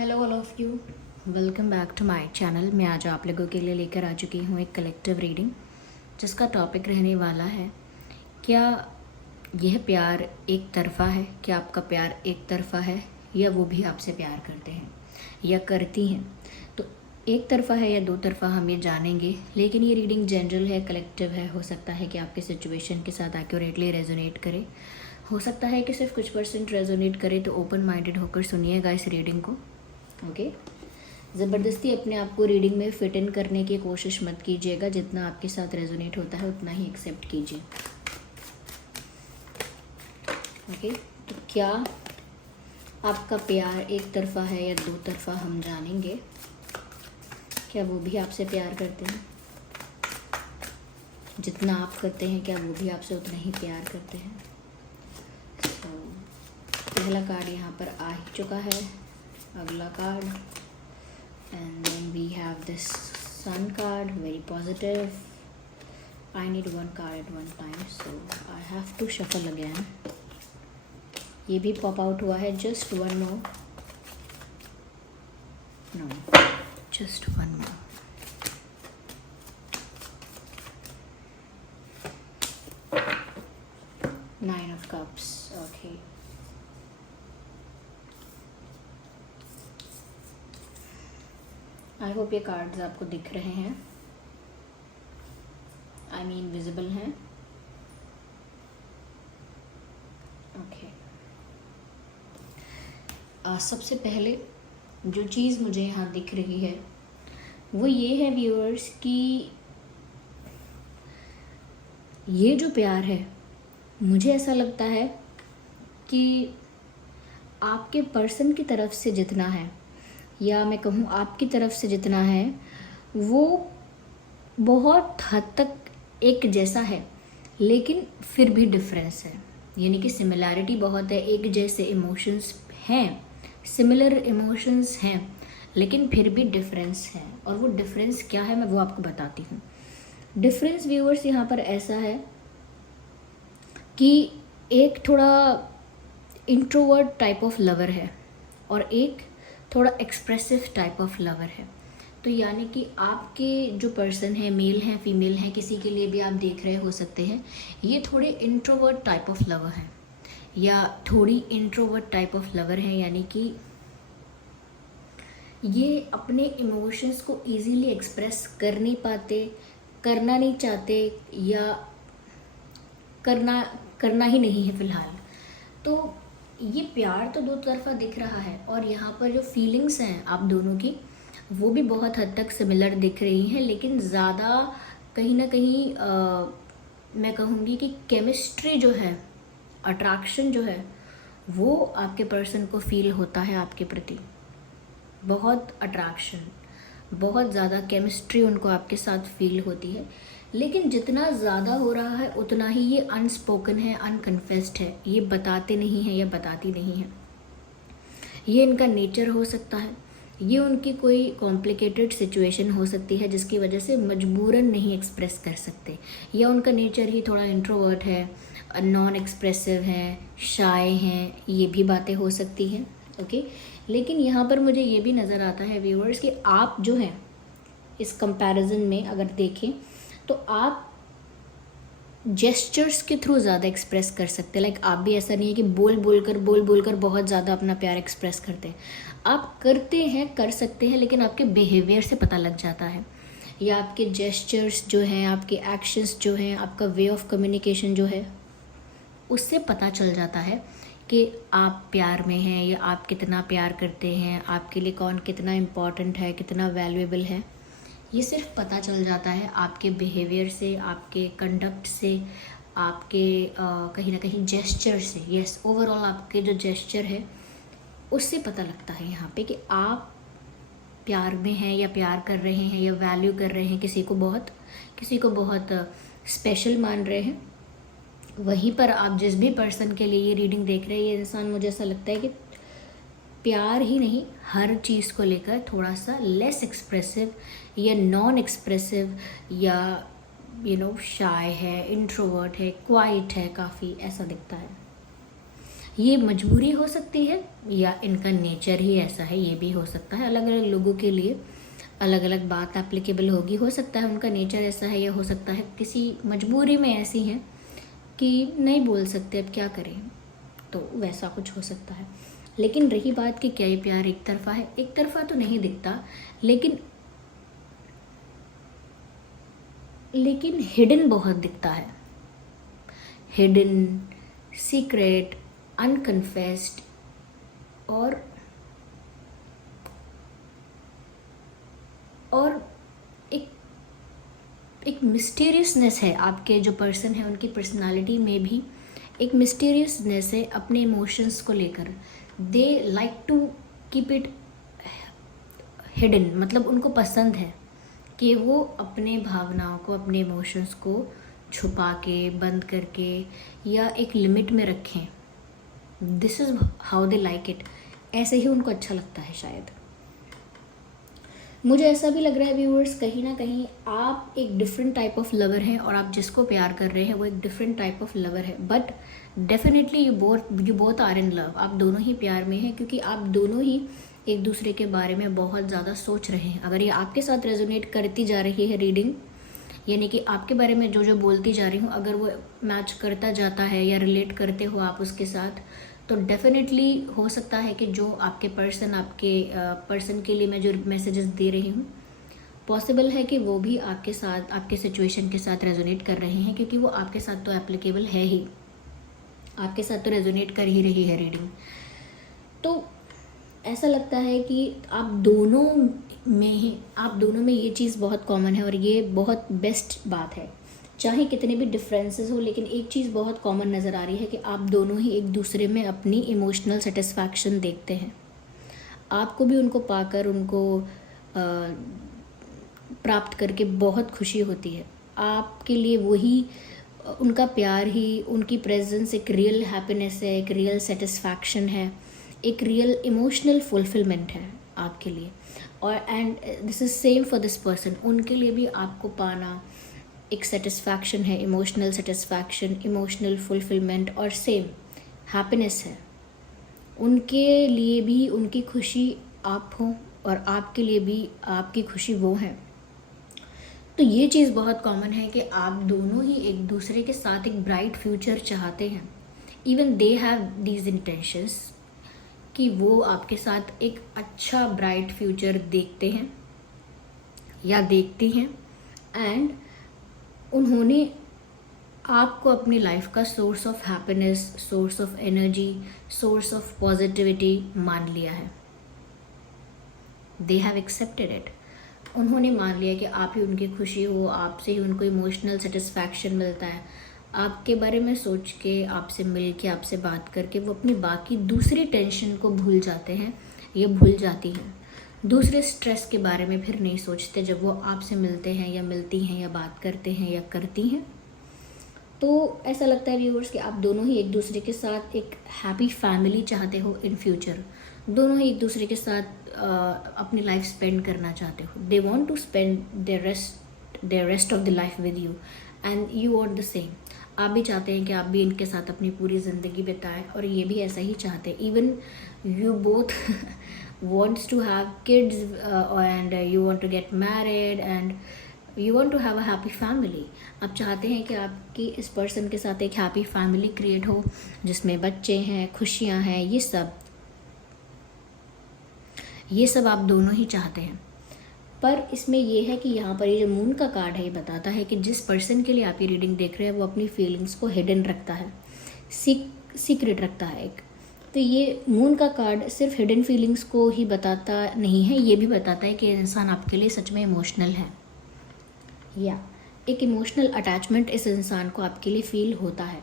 Hello all of you, welcome back to my channel. मैं आज आप लोगों के लिए लेकर आ चुकी हूँ एक कलेक्टिव रीडिंग जिसका टॉपिक रहने वाला है, क्या यह प्यार एक तरफ़ा है? क्या आपका प्यार एक तरफ़ा है या वो भी आपसे प्यार करते हैं या करती हैं? तो एक तरफ़ा है या दो तरफ़ा हम ये जानेंगे, लेकिन ये रीडिंग जनरल है, कलेक्टिव है। हो सकता है कि आपके सिचुएशन के साथ एक्यूरेटली रेजोनेट करे, हो सकता है कि सिर्फ कुछ परसेंट रेजोनेट करे। तो ओपन माइंडेड होकर सुनिएगा इस रीडिंग को, ओके। ज़बरदस्ती अपने आप को रीडिंग में फिट इन करने की कोशिश मत कीजिएगा। जितना आपके साथ रेजोनेट होता है उतना ही एक्सेप्ट कीजिए, ओके। तो क्या आपका प्यार एक तरफ़ा है या दो तरफ़ा हम जानेंगे। क्या वो भी आपसे प्यार करते हैं? जितना आप करते हैं क्या वो भी आपसे उतना ही प्यार करते हैं? तो पहला कार्ड यहाँ पर आ ही चुका है। अगला card, and then we have this sun card, very positive. I need one card at one time, so I have to shuffle again. ये भी पॉप आउट हुआ है, just one more. No, just one more. Nine of Cups, okay. I hope ये cards आपको दिख रहे हैं, I mean visible हैं, ओके। सबसे पहले जो चीज़ मुझे यहाँ दिख रही है वो ये है व्यूअर्स कि ये जो प्यार है, मुझे ऐसा लगता है कि आपके पर्सन की तरफ से जितना है, या मैं कहूँ आपकी तरफ से जितना है, वो बहुत हद तक एक जैसा है, लेकिन फिर भी डिफरेंस है। यानी कि सिमिलैरिटी बहुत है, एक जैसे इमोशंस हैं, सिमिलर इमोशंस हैं, लेकिन फिर भी डिफरेंस है। और वो डिफरेंस क्या है मैं वो आपको बताती हूँ। डिफरेंस व्यूअर्स यहाँ पर ऐसा है कि एक थोड़ा इंट्रोवर्ट टाइप ऑफ लवर है और एक थोड़ा एक्सप्रेसिव टाइप ऑफ लवर है। तो यानी कि आपके जो पर्सन है, मेल हैं फीमेल हैं, किसी के लिए भी आप देख रहे हो सकते हैं, ये थोड़े इंट्रोवर्ट टाइप ऑफ लवर हैं या थोड़ी इंट्रोवर्ट टाइप ऑफ लवर हैं। यानी कि ये अपने इमोशंस को इजीली एक्सप्रेस कर नहीं पाते, करना नहीं चाहते, या करना ही नहीं है फ़िलहाल। तो ये प्यार तो दो तरफा दिख रहा है, और यहाँ पर जो फीलिंग्स हैं आप दोनों की वो भी बहुत हद तक सिमिलर दिख रही हैं, लेकिन ज़्यादा कहीं ना कहीं मैं कहूँगी कि केमिस्ट्री जो है, अट्रैक्शन जो है, वो आपके पर्सन को फील होता है आपके प्रति। बहुत अट्रैक्शन, बहुत ज़्यादा केमिस्ट्री उनको आपके साथ फील होती है। लेकिन जितना ज़्यादा हो रहा है उतना ही ये अनस्पोकन है, अनकन्फेस्ड है, ये बताते नहीं हैं या बताती नहीं है। ये इनका नेचर हो सकता है, ये उनकी कोई कॉम्प्लिकेटेड सिचुएशन हो सकती है जिसकी वजह से मजबूरन नहीं एक्सप्रेस कर सकते, या उनका नेचर ही थोड़ा इंट्रोवर्ट है, नॉन एक्सप्रेसिव हैं, शाय हैं, ये भी बातें हो सकती हैं, ओके। लेकिन यहाँ पर मुझे ये भी नज़र आता है व्यूअर्स कि आप जो हैं इस कंपैरिजन में अगर देखें तो आप जेस्चर्स के थ्रू ज़्यादा एक्सप्रेस कर सकते हैं। लाइक आप भी ऐसा नहीं है कि बोल बोलकर बहुत ज़्यादा अपना प्यार एक्सप्रेस करते हैं। आप करते हैं, कर सकते हैं, लेकिन आपके बिहेवियर से पता लग जाता है, या आपके जेस्चर्स जो हैं, आपके एक्शंस जो हैं, आपका वे ऑफ कम्युनिकेशन जो है, उससे पता चल जाता है कि आप प्यार में हैं या आप कितना प्यार करते हैं, आपके लिए कौन कितना इम्पॉर्टेंट है, कितना वैल्यूएबल है। ये सिर्फ पता चल जाता है आपके बिहेवियर से, आपके कंडक्ट से, आपके कहीं ना कहीं जेस्चर से। यस, ओवरऑल आपके जो जेस्चर है उससे पता लगता है यहाँ पे कि आप प्यार में हैं या प्यार कर रहे हैं या वैल्यू कर रहे हैं, किसी को बहुत स्पेशल मान रहे हैं। वहीं पर आप जिस भी पर्सन के लिए ये रीडिंग देख रहे हैं, ये इंसान, मुझे ऐसा लगता है कि प्यार ही नहीं, हर चीज़ को लेकर थोड़ा सा लेस एक्सप्रेसिव या नॉन एक्सप्रेसिव, या शाय है, इंट्रोवर्ट है, क्वाइट है, काफ़ी ऐसा दिखता है। ये मजबूरी हो सकती है या इनका नेचर ही ऐसा है, ये भी हो सकता है। अलग अलग लोगों के लिए अलग अलग बात एप्लीकेबल होगी। हो सकता है उनका नेचर ऐसा है, या हो सकता है किसी मजबूरी में ऐसी हैं कि नहीं बोल सकते, अब क्या करें, तो वैसा कुछ हो सकता है। लेकिन रही बात कि क्या ये प्यार एक तरफा है, एक तरफा तो नहीं दिखता, लेकिन हिडन बहुत दिखता है। हिडन, सीक्रेट, अनकन्फेस्ड और एक मिस्टीरियसनेस है। आपके जो पर्सन है उनकी पर्सनालिटी में भी एक मिस्टीरियसनेस है अपने इमोशंस को लेकर। They like to keep it hidden, मतलब उनको पसंद है कि वो अपने भावनाओं को, अपने इमोशंस को छुपा के, बंद करके या एक लिमिट में रखें। This is how they like it, ऐसे ही उनको अच्छा लगता है शायद। मुझे ऐसा भी लग रहा है व्यूअर्स, कहीं ना कहीं आप एक डिफरेंट टाइप ऑफ लवर हैं और आप जिसको प्यार कर रहे हैं वो एक डिफरेंट टाइप ऑफ लवर है। But definitely you both are in love, आप दोनों ही प्यार में हैं, क्योंकि आप दोनों ही एक दूसरे के बारे में बहुत ज़्यादा सोच रहे हैं। अगर ये आपके साथ रेजोनेट करती जा रही है रीडिंग, यानी कि आपके बारे में जो जो बोलती जा रही हूँ, अगर वो मैच करता जाता है या रिलेट करते हो आप उसके साथ, तो डेफिनेटली हो सकता है कि जो आपके पर्सन के लिए मैं जो मैसेजेस दे रही हूँ, पॉसिबल है कि वो भी आपके साथ, आपके सिचुएशन के साथ रेजोनेट कर रहे हैं, क्योंकि वो आपके साथ तो एप्लीकेबल है ही, आपके साथ तो रेजोनेट कर ही रही है रीडिंग। तो ऐसा लगता है कि आप दोनों में ये चीज़ बहुत कॉमन है और ये बहुत बेस्ट बात है। चाहे कितने भी डिफरेंसेस हो, लेकिन एक चीज़ बहुत कॉमन नज़र आ रही है कि आप दोनों ही एक दूसरे में अपनी इमोशनल सेटिस्फैक्शन देखते हैं। आपको भी उनको पाकर, उनको प्राप्त करके बहुत खुशी होती है। आपके लिए वही, उनका प्यार ही, उनकी प्रेजेंस एक रियल हैप्पीनेस है, एक रियल सेटिस्फैक्शन है, एक रियल इमोशनल फुलफिलमेंट है आपके लिए। और and this is same for this person, उनके लिए भी आपको पाना एक सेटिस्फैक्शन है, इमोशनल सेटिस्फैक्शन, इमोशनल फुलफिलमेंट और सेम हैप्पीनेस है। उनके लिए भी उनकी खुशी आप हो और आपके लिए भी आपकी खुशी वो है। तो ये चीज़ बहुत कॉमन है कि आप दोनों ही एक दूसरे के साथ एक ब्राइट फ्यूचर चाहते हैं। Even they have these intentions कि वो आपके साथ एक अच्छा ब्राइट फ्यूचर देखते हैं या देखती हैं, एंड उन्होंने आपको अपनी लाइफ का source of happiness, source of energy, source of positivity मान लिया है। They have accepted it. उन्होंने मान लिया कि आप ही उनकी खुशी हो, आपसे ही उनको इमोशनल सेटिस्फैक्शन मिलता है। आपके बारे में सोच के, आपसे मिल के, आपसे बात करके वो अपनी बाकी दूसरी टेंशन को भूल जाते हैं या भूल जाती हैं। दूसरे स्ट्रेस के बारे में फिर नहीं सोचते जब वो आपसे मिलते हैं या मिलती हैं या बात करते हैं या करती हैं। तो ऐसा लगता है व्यूअर्स कि आप दोनों ही एक दूसरे के साथ एक हैप्पी फैमिली चाहते हो इन फ्यूचर। दोनों ही एक दूसरे के साथ अपनी लाइफ स्पेंड करना चाहते हो। They want to spend their rest of the life with you and you want the same. आप भी चाहते हैं कि आप भी इनके साथ अपनी पूरी ज़िंदगी बिताएं और ये भी ऐसा ही चाहते हैं। Even you both wants to have kids and you want to get married and you want to have a happy family। आप चाहते हैं कि आपकी इस पर्सन के साथ एक हैप्पी फैमिली क्रिएट हो जिसमें बच्चे हैं, खुशियां हैं, ये सब आप दोनों ही चाहते हैं। पर इसमें ये है कि यहाँ पर ये जो मून का कार्ड है ये बताता है कि जिस पर्सन के लिए आप ये रीडिंग देख रहे हैं वो अपनी फीलिंग्स को हिडन रखता है, सीक्रेट रखता है एक। तो ये मून का कार्ड सिर्फ हिडन फीलिंग्स को ही बताता नहीं है, ये भी बताता है कि इंसान आपके लिए सच में इमोशनल है, या एक इमोशनल अटैचमेंट इस इंसान को आपके लिए फील होता है।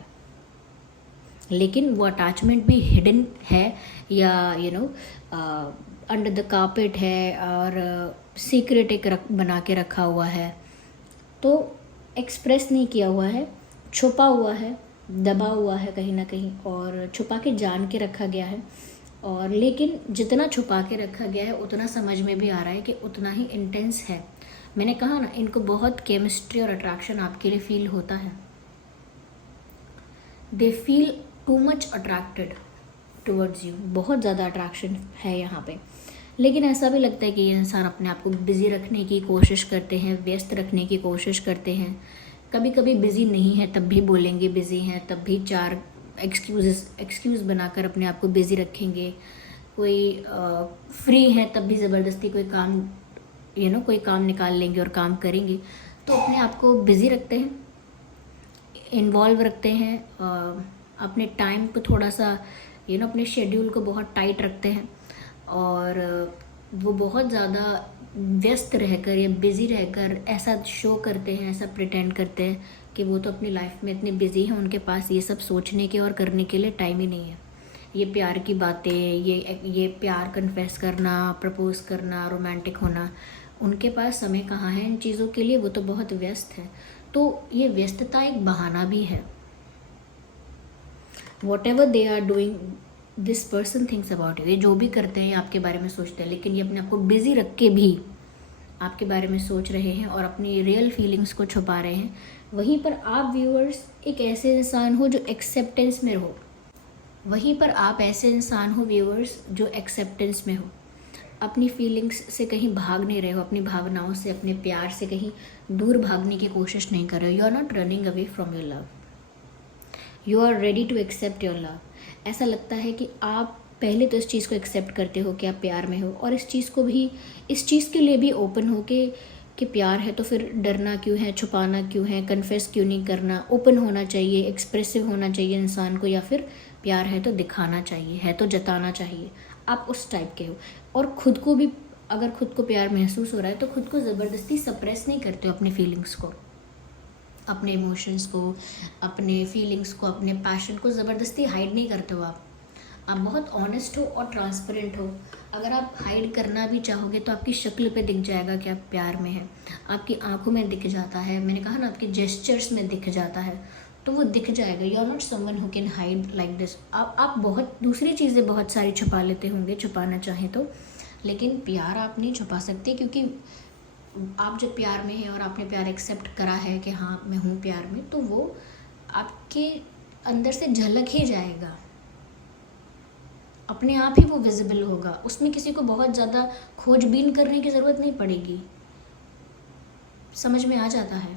लेकिन वो अटैचमेंट भी हिडन है या अंडर द कार्पेट है और सीक्रेट एक बना के रखा हुआ है, तो एक्सप्रेस नहीं किया हुआ है, छुपा हुआ है, दबा हुआ है कहीं ना कहीं, और छुपा के जान के रखा गया है। और लेकिन जितना छुपा के रखा गया है उतना समझ में भी आ रहा है कि उतना ही इंटेंस है। मैंने कहा ना, इनको बहुत केमिस्ट्री और अट्रैक्शन आपके लिए फील होता है। They feel too much attracted towards you, बहुत ज़्यादा अट्रैक्शन है यहाँ पे। लेकिन ऐसा भी लगता है कि ये इंसान अपने आप को बिज़ी रखने की कोशिश करते हैं, व्यस्त रखने की कोशिश करते हैं। कभी कभी बिज़ी नहीं है तब भी बोलेंगे बिज़ी हैं, तब भी 4 एक्सक्यूज़ बनाकर अपने आप को बिज़ी रखेंगे। कोई फ्री है तब भी ज़बरदस्ती कोई काम कोई काम निकाल लेंगे और काम करेंगे। तो अपने आप को बिज़ी रखते हैं, इन्वॉल्व रखते हैं, अपने टाइम को थोड़ा सा अपने शेड्यूल को बहुत टाइट रखते हैं, और वो बहुत ज़्यादा व्यस्त रहकर या बिज़ी रहकर ऐसा शो करते हैं, ऐसा प्रिटेंड करते हैं कि वो तो अपनी लाइफ में इतने बिज़ी हैं, उनके पास ये सब सोचने के और करने के लिए टाइम ही नहीं है। ये प्यार की बातें, ये प्यार कन्फेस करना, प्रपोज करना, रोमांटिक होना, उनके पास समय कहाँ है इन चीज़ों के लिए, वो तो बहुत व्यस्त है। तो ये व्यस्तता एक बहाना भी है। Whatever they are doing, this person thinks about you, ये जो भी करते हैं आपके बारे में सोचते हैं, लेकिन ये अपने आप को बिज़ी रख के भी आपके बारे में सोच रहे हैं और अपनी रियल फीलिंग्स को छुपा रहे हैं। वहीं पर आप व्यूअर्स एक ऐसे इंसान हो जो एक्सेप्टेंस में हो, वहीं पर आप ऐसे इंसान हो व्यूअर्स जो एक्सेप्टेंस में हो, अपनी फीलिंग्स से कहीं भाग नहीं रहे हो, अपनी भावनाओं से, अपने प्यार से कहीं दूर भागने की कोशिश नहीं कर रहे हो। You are not running away from your love, you are ready to accept your love. ऐसा लगता है कि आप पहले तो इस चीज़ को एक्सेप्ट करते हो कि आप प्यार में हो, और इस चीज़ के लिए भी ओपन हो कि प्यार है तो फिर डरना क्यों है, छुपाना क्यों है, कन्फेस क्यों नहीं करना। ओपन होना चाहिए, एक्सप्रेसिव होना चाहिए इंसान को, या फिर प्यार है तो दिखाना चाहिए, है तो जताना चाहिए। आप उस टाइप के हो। और खुद को भी, अगर खुद को प्यार महसूस हो रहा है तो खुद को ज़बरदस्ती सप्रेस नहीं करते हो, अपने फीलिंग्स को, अपने इमोशंस को, अपने फीलिंग्स को, अपने पैशन को ज़बरदस्ती हाइड नहीं करते हो। आप बहुत ऑनेस्ट हो और ट्रांसपेरेंट हो। अगर आप हाइड करना भी चाहोगे तो आपकी शक्ल पे दिख जाएगा कि आप प्यार में हैं, आपकी आंखों में दिख जाता है, मैंने कहा ना आपके जेस्चर्स में दिख जाता है, तो वो दिख जाएगा। You are not someone who can hide like this. आप बहुत दूसरी चीज़ें बहुत सारी छुपा लेते होंगे, छुपाना चाहें तो, लेकिन प्यार आप नहीं छुपा सकते, क्योंकि आप जब प्यार में हैं और आपने प्यार एक्सेप्ट करा है कि हाँ मैं हूँ प्यार में, तो वो आपके अंदर से झलक ही जाएगा, अपने आप ही वो विजिबल होगा। उसमें किसी को बहुत ज़्यादा खोजबीन करने की ज़रूरत नहीं पड़ेगी, समझ में आ जाता है।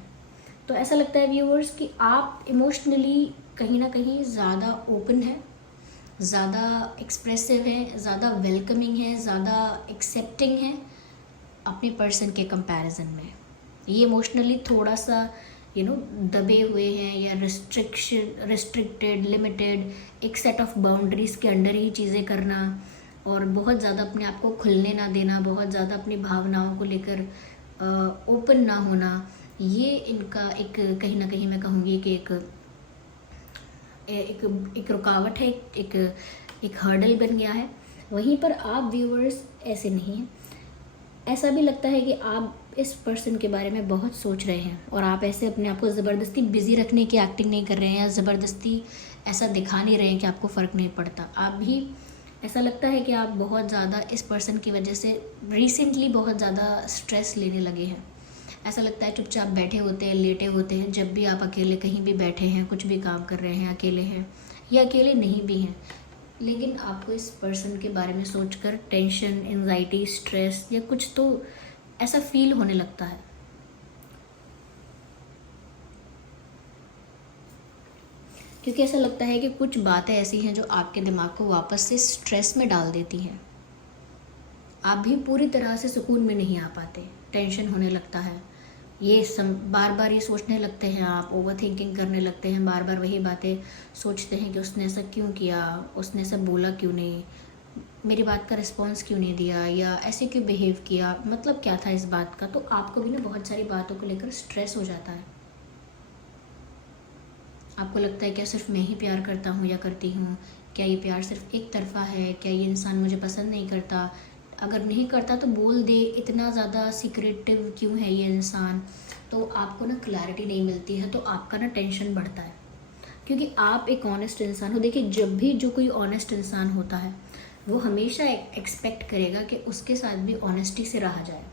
तो ऐसा लगता है व्यूअर्स कि आप इमोशनली कहीं ना कहीं ज़्यादा ओपन है, ज़्यादा एक्सप्रेसिव है, ज़्यादा वेलकमिंग है, ज़्यादा एक्सेप्टिंग है अपने पर्सन के कंपैरिजन में। ये इमोशनली थोड़ा सा दबे हुए हैं, या रिस्ट्रिक्टेड, लिमिटेड, एक सेट ऑफ बाउंड्रीज़ के अंडर ही चीज़ें करना, और बहुत ज़्यादा अपने आप को खुलने ना देना, बहुत ज़्यादा अपनी भावनाओं को लेकर ओपन ना होना, ये इनका एक कहीं ना कहीं मैं कहूँगी कि एक रुकावट है, एक हर्डल बन गया है। वहीं पर आप व्यूअर्स ऐसे नहीं हैं। ऐसा भी लगता है कि आप इस पर्सन के बारे में बहुत सोच रहे हैं, और आप ऐसे अपने आप को ज़बरदस्ती बिज़ी रखने की एक्टिंग नहीं कर रहे हैं, या ज़बरदस्ती ऐसा दिखा नहीं रहे हैं कि आपको फ़र्क नहीं पड़ता। आप भी, ऐसा लगता है कि आप बहुत ज़्यादा इस पर्सन की वजह से रिसेंटली बहुत ज़्यादा स्ट्रेस लेने लगे हैं। ऐसा लगता है चुपचाप बैठे होते हैं, लेटे होते हैं, जब भी आप अकेले कहीं भी बैठे हैं, कुछ भी काम कर रहे हैं, अकेले हैं या अकेले नहीं भी हैं, लेकिन आपको इस पर्सन के बारे में सोचकर टेंशन, एंजाइटी, स्ट्रेस या कुछ तो ऐसा फील होने लगता है। क्योंकि ऐसा लगता है कि कुछ बातें ऐसी हैं जो आपके दिमाग को वापस से स्ट्रेस में डाल देती हैं। आप भी पूरी तरह से सुकून में नहीं आ पाते, टेंशन होने लगता है, बार बार ये सोचने लगते हैं, आप ओवर थिंकिंग करने लगते हैं, बार बार वही बातें सोचते हैं कि उसने ऐसा क्यों किया, उसने ऐसा बोला क्यों नहीं, मेरी बात का रिस्पॉन्स क्यों नहीं दिया, या ऐसे क्यों बिहेव किया, मतलब क्या था इस बात का। तो आपको भी ना बहुत सारी बातों को लेकर स्ट्रेस हो जाता है। आपको लगता है क्या सिर्फ मैं ही प्यार करता हूँ या करती हूँ, क्या ये प्यार सिर्फ एक तरफ़ा है, क्या ये इंसान मुझे पसंद नहीं करता, अगर नहीं करता तो बोल दे, इतना ज़्यादा सीक्रेटिव क्यों है ये इंसान। तो आपको ना क्लैरिटी नहीं मिलती है, तो आपका ना टेंशन बढ़ता है, क्योंकि आप एक ऑनेस्ट इंसान हो। देखिए, जब भी जो कोई ऑनेस्ट इंसान होता है वो हमेशा एक्सपेक्ट करेगा कि उसके साथ भी ऑनेस्टी से रहा जाए।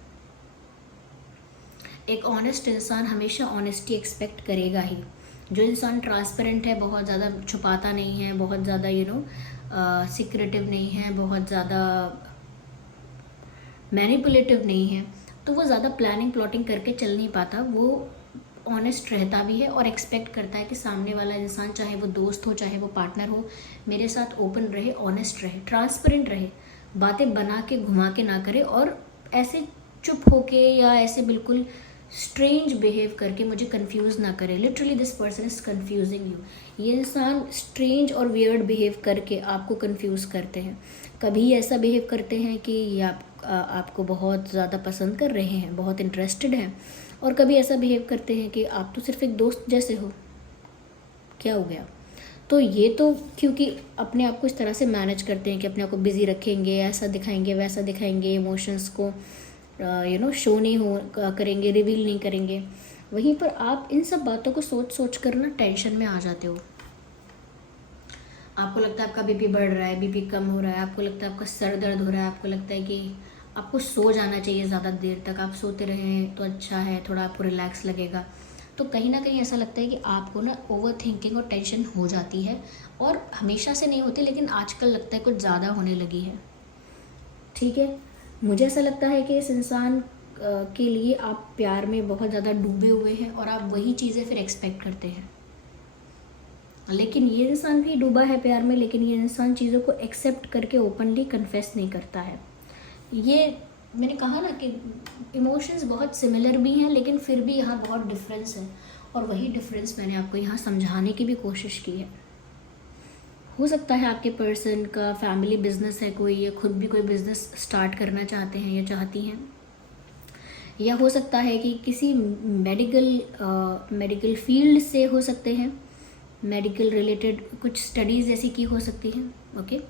एक ऑनेस्ट इंसान हमेशा ऑनेस्टी एक्सपेक्ट करेगा ही, जो इंसान ट्रांसपेरेंट है, बहुत ज़्यादा छुपाता नहीं है, बहुत ज़्यादा सिक्रेटिव नहीं है, बहुत ज़्यादा मैनिपुलेटिव नहीं है, तो वो ज़्यादा प्लानिंग प्लॉटिंग करके चल नहीं पाता। वो ऑनेस्ट रहता भी है और एक्सपेक्ट करता है कि सामने वाला इंसान, चाहे वो दोस्त हो चाहे वो पार्टनर हो, मेरे साथ ओपन रहे, ऑनेस्ट रहे, ट्रांसपेरेंट रहे, बातें बना के घुमा के ना करे और ऐसे चुप होके या ऐसे बिल्कुल स्ट्रेंज बिहेव करके मुझे कंफ्यूज ना करे। Literally this person is confusing you. ये इंसान स्ट्रेंज और वियर्ड बिहेव करके आपको कंफ्यूज करते हैं। कभी ऐसा बिहेव करते हैं कि ये आपको बहुत ज़्यादा पसंद कर रहे हैं, बहुत इंटरेस्टेड हैं, और कभी ऐसा बिहेव करते हैं कि आप तो सिर्फ एक दोस्त जैसे हो, क्या हो गया। तो ये तो क्योंकि अपने आप को इस तरह से मैनेज करते हैं कि अपने आप को बिज़ी रखेंगे, ऐसा दिखाएंगे वैसा दिखाएंगे, इमोशंस को शो नहीं करेंगे, रिवील नहीं करेंगे। वहीं पर आप इन सब बातों को सोच सोच कर ना टेंशन में आ जाते हो। आपको लगता है आपका बीपी बढ़ रहा है, बीपी कम हो रहा है, आपको लगता है आपका सर दर्द हो रहा है, आपको लगता है कि आपको सो जाना चाहिए ज़्यादा देर तक, आप सोते रहें तो अच्छा है, थोड़ा आपको रिलैक्स लगेगा। तो कहीं ना कहीं ऐसा लगता है कि आपको ना ओवर थिंकिंग और टेंशन हो जाती है, और हमेशा से नहीं होती, लेकिन आजकल लगता है कुछ ज़्यादा होने लगी है। ठीक है, मुझे ऐसा लगता है कि इस इंसान के लिए आप प्यार में बहुत ज़्यादा डूबे हुए हैं और आप वही चीज़ें फिर एक्सपेक्ट करते हैं। लेकिन ये इंसान भी डूबा है प्यार में, लेकिन ये इंसान चीज़ों को एक्सेप्ट करके ओपनली कन्फेस नहीं करता है। ये मैंने कहा ना कि इमोशंस बहुत सिमिलर भी हैं, लेकिन फिर भी यहाँ बहुत डिफरेंस है, और वही डिफरेंस मैंने आपको यहाँ समझाने की भी कोशिश की है। हो सकता है आपके पर्सन का फैमिली बिजनेस है कोई, या खुद भी कोई बिजनेस स्टार्ट करना चाहते हैं या चाहती हैं, या हो सकता है कि किसी मेडिकल फील्ड से हो सकते हैं, मेडिकल रिलेटेड कुछ स्टडीज़ ऐसी की हो सकती हैं। ओके,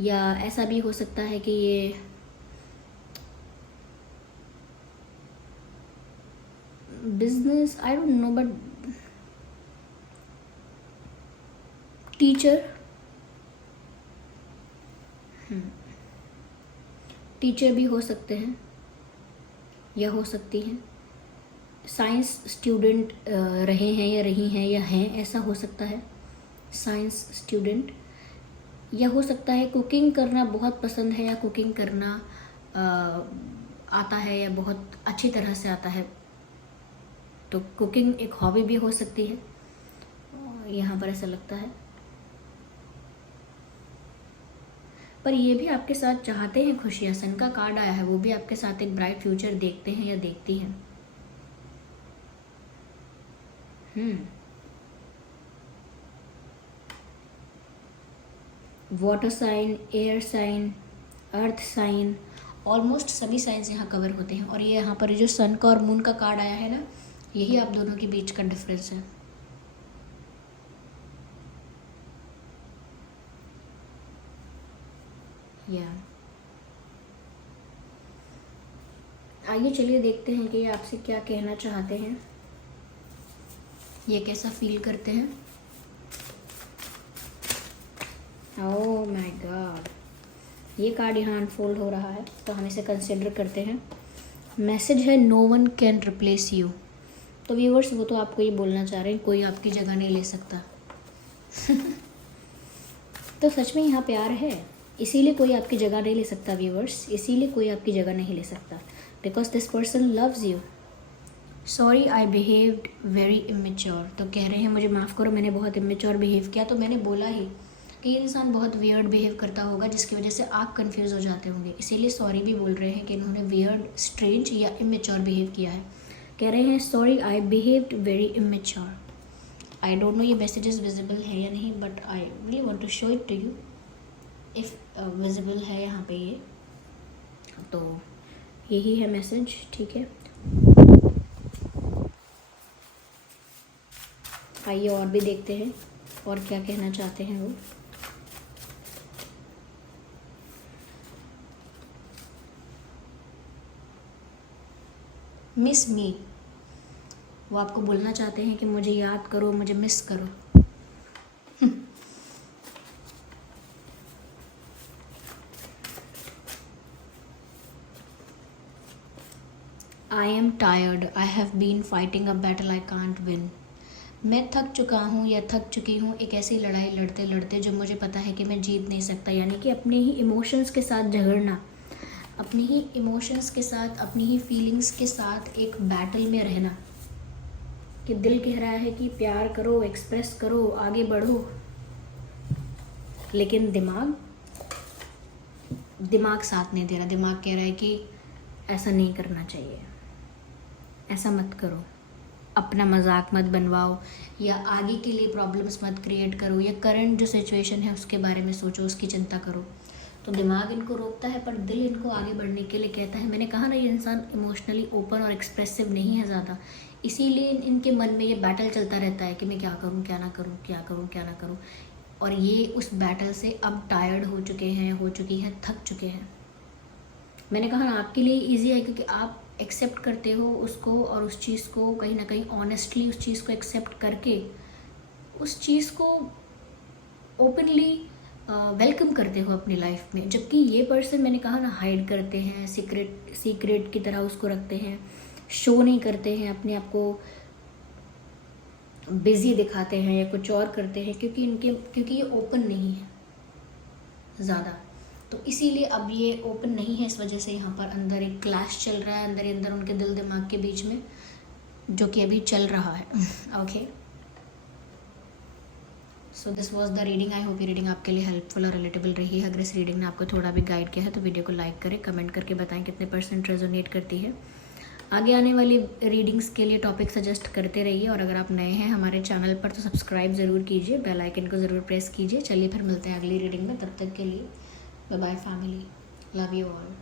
या ऐसा भी हो सकता है कि ये business, I don't no, but teacher भी हो सकते हैं, या हो सकती हैं साइंस स्टूडेंट रहे हैं या रही हैं या हैं, ऐसा हो सकता है साइंस स्टूडेंट। या हो सकता है कुकिंग करना बहुत पसंद है, या कुकिंग करना आता है, या बहुत अच्छी तरह से आता है, तो कुकिंग एक हॉबी भी हो सकती है। यहाँ पर ऐसा लगता है, पर ये भी आपके साथ चाहते हैं खुशियाँ। सन का कार्ड आया है, वो भी आपके साथ एक ब्राइट फ्यूचर देखते हैं या देखती हैं। Water sign, air sign, earth sign, almost सभी साइंस यहाँ कवर होते हैं। और ये यहाँ पर जो सन का और मून का कार्ड आया है ना, यही आप दोनों के बीच का डिफरेंस है। या आइए चलिए देखते हैं कि ये आपसे क्या कहना चाहते हैं, ये कैसा फील करते हैं। ओह माय गॉड, ये कार्ड यहाँ अनफोल्ड हो रहा है, तो हम इसे कंसिडर करते हैं। मैसेज है no one can replace you. तो व्यूअर्स, वो तो आपको ये बोलना चाह रहे हैं कोई आपकी जगह नहीं ले सकता। तो सच में यहाँ प्यार है, इसीलिए कोई आपकी जगह नहीं ले सकता व्यूअर्स, इसीलिए कोई आपकी जगह नहीं ले सकता, because this person loves you. Sorry I behaved very immature. तो कह रहे हैं मुझे माफ़ करो, मैंने बहुत इमेच्योर बिहेव किया। तो मैंने बोला ही कि ये इंसान बहुत वियर्ड बिहेव करता होगा, जिसकी वजह से आप कंफ्यूज हो जाते होंगे, इसीलिए सॉरी भी बोल रहे हैं कि इन्होंने वियर्ड, स्ट्रेंज या इमेच्योर बिहेव किया है। कह रहे हैं sorry I behaved very immature. I don't know ये मैसेजेस विजिबल है या नहीं, but I really want to show it to you. If visible है यहाँ पे ये, तो यही है मैसेज। ठीक है, आइए और भी देखते हैं और क्या कहना चाहते हैं वो। मिस मी, वो आपको बोलना चाहते हैं कि मुझे याद करो, मुझे मिस करो। I am tired. I have been fighting a battle I can't win. मैं थक चुका हूँ या थक चुकी हूँ एक ऐसी लड़ाई लड़ते लड़ते जो मुझे पता है कि मैं जीत नहीं सकता, यानी कि अपने ही इमोशंस के साथ झगड़ना, अपनी ही इमोशंस के साथ, अपनी ही फीलिंग्स के साथ एक बैटल में रहना कि दिल कह रहा है कि प्यार करो, एक्सप्रेस करो, आगे बढ़ो, लेकिन दिमाग साथ नहीं दे रहा। दिमाग कह रहा है कि ऐसा नहीं करना चाहिए, ऐसा मत करो, अपना मजाक मत बनवाओ, या आगे के लिए प्रॉब्लम्स मत क्रिएट करो, या करंट जो सिचुएशन है उसके बारे में सोचो, उसकी चिंता करो। तो दिमाग इनको रोकता है पर दिल इनको आगे बढ़ने के लिए कहता है। मैंने कहा ना, ये इंसान इमोशनली ओपन और एक्सप्रेसिव नहीं है ज़्यादा, इसीलिए इनके मन में ये बैटल चलता रहता है कि मैं क्या करूँ, क्या ना करूँ, क्या करूँ, क्या ना करूँ। और ये उस बैटल से अब टायर्ड हो चुके हैं, हो चुकी हैं, थक चुके हैं। मैंने कहा ना, आपके लिए ईजी है क्योंकि आप एक्सेप्ट करते हो उसको, और उस चीज़ को कहीं ना कहीं ऑनेस्टली उस चीज़ को एक्सेप्ट करके उस चीज़ को ओपनली वेलकम करते हो अपनी लाइफ में। जबकि ये पर्सन, मैंने कहा ना, हाइड करते हैं, सीक्रेट की तरह उसको रखते हैं, शो नहीं करते हैं, अपने आप को बिजी दिखाते हैं या कुछ और करते हैं, क्योंकि ये ओपन नहीं है ज़्यादा। तो इसीलिए अब ये ओपन नहीं है, इस वजह से यहाँ पर अंदर एक क्लैश चल रहा है, अंदर ही अंदर उनके दिल दिमाग के बीच में, जो कि अभी चल रहा है। Okay, so this was the reading. I hope ये रीडिंग आपके लिए हेल्पफुल और रिलेटेबल रही है। अगर इस रीडिंग ने आपको थोड़ा भी गाइड किया है तो वीडियो को लाइक करें, कमेंट करके बताएं कितने % रेजोनेट करती है। आगे आने वाली रीडिंग्स के लिए टॉपिक सजेस्ट करते रहिए, और अगर आप नए हैं हमारे चैनल पर तो सब्सक्राइब ज़रूर कीजिए, बेल आइकन को ज़रूर प्रेस कीजिए। चलिए फिर मिलते हैं अगली रीडिंग में, तब तक के लिए bye bye family, love you all.